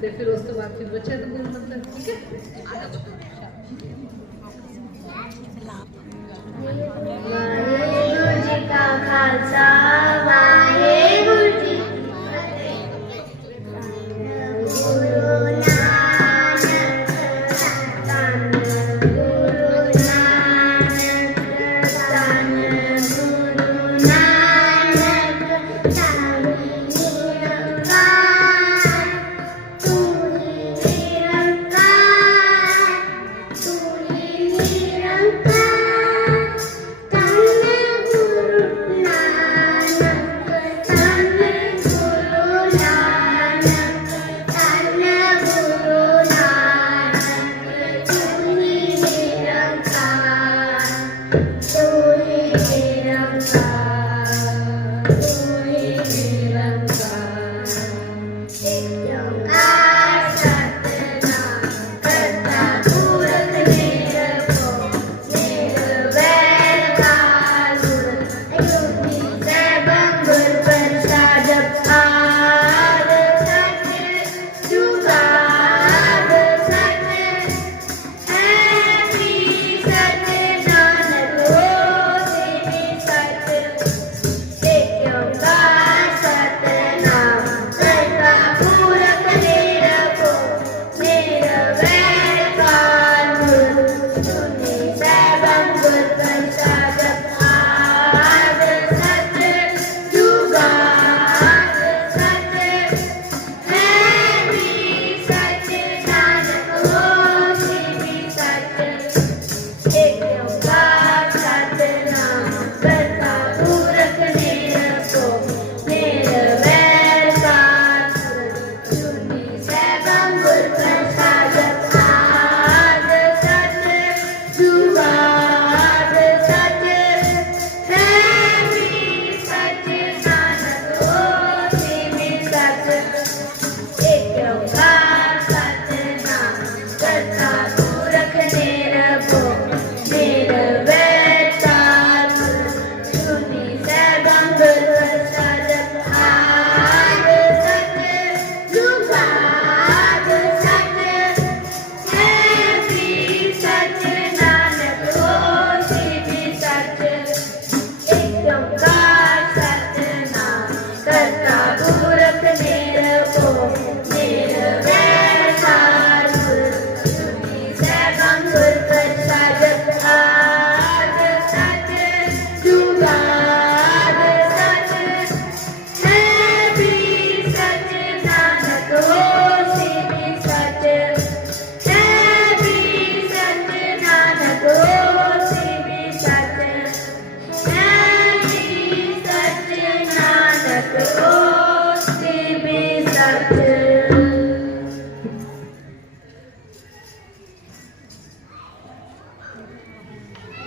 de felul ăsta va fi plăcere de bună mântântică. La Mănugica calța